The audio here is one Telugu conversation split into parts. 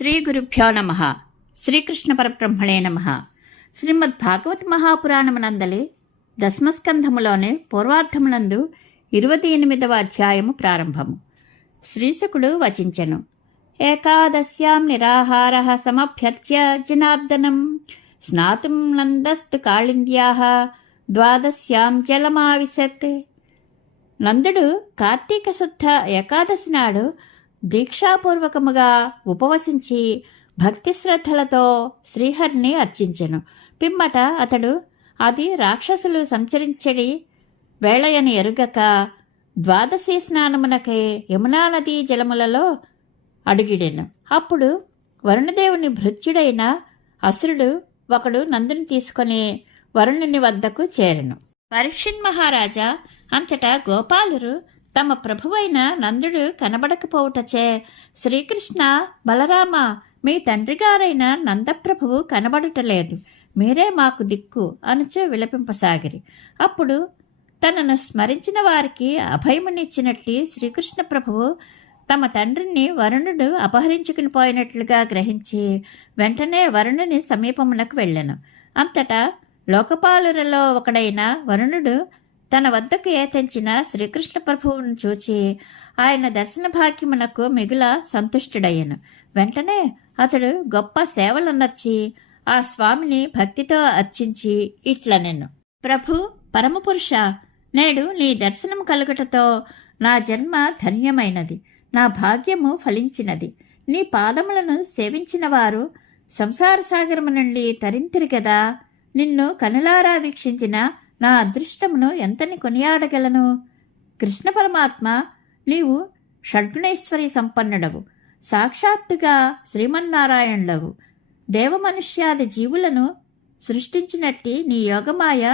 శ్రీ గురుభ్యో నమః. శ్రీకృష్ణ పరబ్రహ్మణే నమః. శ్రీమద్ భాగవత మహాపురాణమునందలి దశమస్కంధములోని పూర్వార్ధమునందు 28వ అధ్యాయము ప్రారంభము. శ్రీశుకుడు వచించెను. ఏకాదశ్యాం నిరాహారః సమభ్యర్చ్య జనార్దనం స్నాతుం నందస్తు కాళింద్యాః ద్వాదశ్యాం జలమావిశత్. నందుడు కార్తీక శుద్ధ ఏకాదశి నాడు దీక్షాపూర్వకముగా ఉపవసించి భక్తి శ్రద్ధలతో శ్రీహరిని అర్చించెను. పిమ్మట అతడు అది రాక్షసులు సంచరించడి వేళయని ఎరుగక ద్వాదశి స్నానమునకై యమునా నదీ జలములలో అడుగిడెను. అప్పుడు వరుణదేవుని భృత్యుడైన అసురుడు ఒకడు నందుని తీసుకొని వరుణుని వద్దకు చేరెను. పరీక్షిన్ మహారాజా, అంతటా గోపాలురు తమ ప్రభువైన నందుడు కనబడకపోవుటచే శ్రీకృష్ణ, బలరామ, మీ తండ్రిగారైన నందప్రభువు కనబడటలేదు, మీరే మాకు దిక్కు అనుచు విలపింపసాగిరి. అప్పుడు తనను స్మరించిన వారికి అభయమునిచ్చినట్లు శ్రీకృష్ణ ప్రభువు తమ తండ్రిని వరుణుడు అపహరించుకుని పోయినట్లుగా గ్రహించి వెంటనే వరుణుని సమీపమునకు వెళ్ళెను. అంతటా లోకపాలురలో ఒకడైన వరుణుడు తన వద్దకు ఏతెంచిన శ్రీకృష్ణ ప్రభువును చూచి ఆయన దర్శన భాగ్యమునకు మిగుల సంతుష్టుడయ్యను. వెంటనే అతడు గొప్ప సేవలనర్చి ఆ స్వామిని భక్తితో అర్చించి ఇట్లనెను. ప్రభు, పరమపురుష, నేడు నీ దర్శనం కలుగుటతో నా జన్మ ధన్యమైనది, నా భాగ్యము ఫలించినది. నీ పాదములను సేవించిన వారు సంసార సాగరము నుండి తరింతిరి గదా. నిన్ను కనులారా వీక్షించిన నా అదృష్టమును ఎంతని కొనియాడగలను. కృష్ణ పరమాత్మ, నీవు షడ్గుణైశ్వరి సంపన్నుడవు, సాక్షాత్తుగా శ్రీమన్నారాయణుడవు. దేవమనుష్యాది జీవులను సృష్టించినట్టి నీ యోగమాయ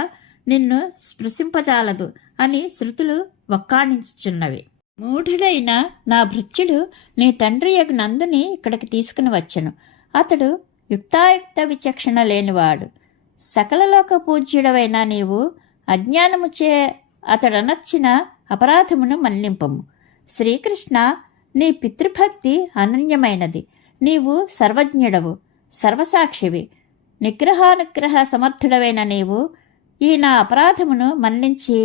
నిన్ను స్పృశింపజాలదు అని శృతులు వక్కాణించుచున్నవి. మూఢుడైన నా భృత్యుడు నీ తండ్రి యగు నందుని ఇక్కడికి తీసుకుని వచ్చెను. అతడు యుక్తాయుక్త విచక్షణ లేనివాడు. సకలలోక పూజ్యుడవైన నీవు అజ్ఞానముచే అతడనర్చిన అపరాధమును మన్నింపము. శ్రీకృష్ణ, నీ పితృభక్తి అనన్యమైనది. నీవు సర్వజ్ఞుడవు, సర్వసాక్షివి. నిగ్రహానుగ్రహ సమర్థుడవైన నీవు ఈ నా అపరాధమును మన్నించి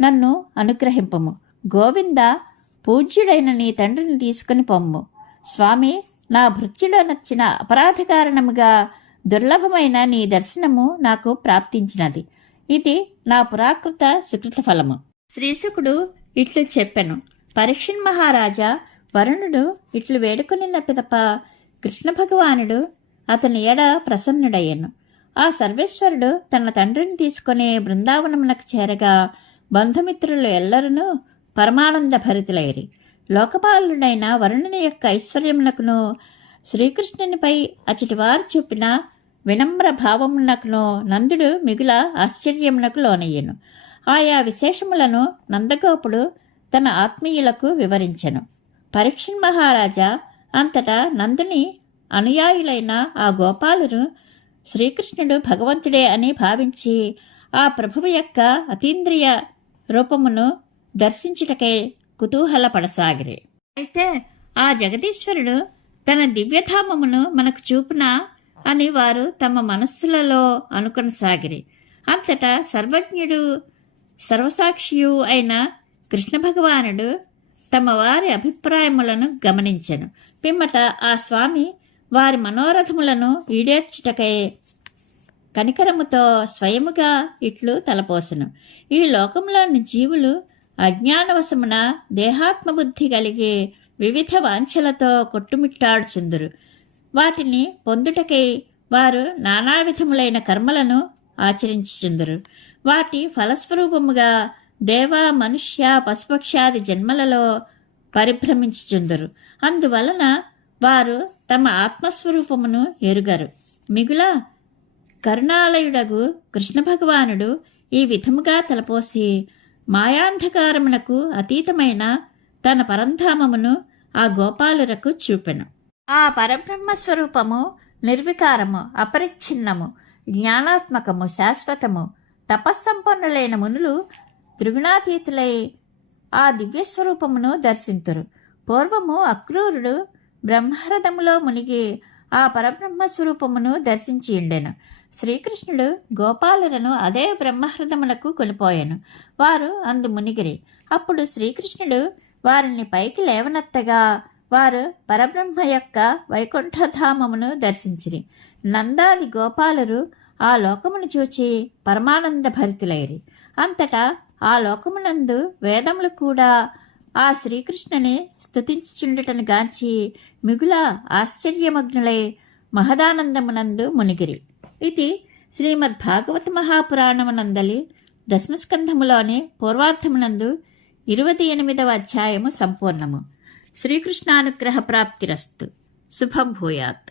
నన్ను అనుగ్రహింపము. గోవింద, పూజ్యుడైన నీ తండ్రిని తీసుకుని పొమ్ము. స్వామి, నా భృత్యుడనర్చిన అపరాధ కారణముగా దుర్లభమైన నీ దర్శనము నాకు ప్రాప్తించినది. ఇది నా పురాకృత సుకృత ఫలము. శ్రీశుకుడు ఇట్లు చెప్పెను. పరీక్షిన్ మహారాజా, వరుణుడు ఇట్లు వేడుకొనిన పిదప కృష్ణ భగవానుడు అతని ఎడ ప్రసన్నుడయ్యను. ఆ సర్వేశ్వరుడు తన తండ్రిని తీసుకుని బృందావనమునకు చేరగా బంధుమిత్రులు ఎల్లరూ పరమానంద భరితులైరి. లోకపాలుడైన వరుణుని యొక్క ఐశ్వర్యమునకును శ్రీకృష్ణునిపై అచటివారు చూపిన వినమ్ర భావమునకును నందుడు మిగుల ఆశ్చర్యమునకు లోనయ్యను. ఆయా విశేషములను నందగోపుడు తన ఆత్మీయులకు వివరించెను. పరీక్షిన్ మహారాజా, అంతటా నందుని అనుయాయులైన ఆ గోపాలురు శ్రీకృష్ణుడు భగవంతుడే అని భావించి ఆ ప్రభువు యొక్క అతీంద్రియ రూపమును దర్శించుటకై కుతూహలపడసాగిరి. అయితే ఆ జగదీశ్వరుడు తన దివ్యధామమును మనకు చూపునా అని వారు తమ మనస్సులలో అనుకొనసాగిరి. అంతటా సర్వజ్ఞుడు సర్వసాక్షియు అయిన కృష్ణ భగవానుడు తమ వారి అభిప్రాయములను గమనించెను. పిమ్మట ఆ స్వామి వారి మనోరథములను ఈడేర్చుటకై కనికరముతో స్వయముగా ఇట్లు తలపోసెను. ఈ లోకంలోని జీవులు అజ్ఞానవశమున దేహాత్మబుద్ధి కలిగి వివిధ వాంఛలతో కొట్టుమిట్టాడుచుందురు. వాటిని పొందుటకై వారు నానా విధములైన కర్మలను ఆచరించుచుందురు. వాటి ఫలస్వరూపముగా దేవ, మనుష్య, పశుపక్షాది జన్మలలో పరిభ్రమించుచుందురు. అందువలన వారు తమ ఆత్మస్వరూపమును ఎరుగరు. మిగుల కరుణాలయుడగు కృష్ణ భగవానుడు ఈ విధముగా తలపోసి మాయాంధకారమునకు అతీతమైన తన పరంధామమును ఆ గోపాలురకు చూపెను. ఆ పరబ్రహ్మస్వరూపము నిర్వికారము, అపరిచ్ఛిన్నము, జ్ఞానాత్మకము, శాశ్వతము. తపస్సంపన్నులైన మునులు త్రిగుణాతీతులై ఆ దివ్యస్వరూపమును దర్శింతురు. పూర్వము అక్రూరుడు బ్రహ్మరథములో మునిగి ఆ పరబ్రహ్మ స్వరూపమును దర్శించి ఉండెను. శ్రీకృష్ణుడు గోపాలులను అదే బ్రహ్మహృదములకు కొనిపోయాను. వారు అందు మునిగిరి. అప్పుడు శ్రీకృష్ణుడు వారిని పైకి లేవనెత్తగా వారు పరబ్రహ్మ యొక్క వైకుంఠధామమును దర్శించిరి. నందాది గోపాలురు ఆ లోకమును చూచి పరమానంద భరితులైరి. అంతటా ఆ లోకమునందు వేదములు కూడా ఆ శ్రీకృష్ణుని స్తుతించుచుండుటను గాంచి మిగుల ఆశ్చర్యమగ్నులై మహదానందమునందు మునిగిరి. ఇది శ్రీమద్భాగవత మహాపురాణమునందలి దశమస్కంధములోని పూర్వార్థమునందు 28వ అధ్యాయము సంపూర్ణము. శ్రీకృష్ణానుగ్రహ ప్రాప్తిరస్తు. శుభం భూయాత్.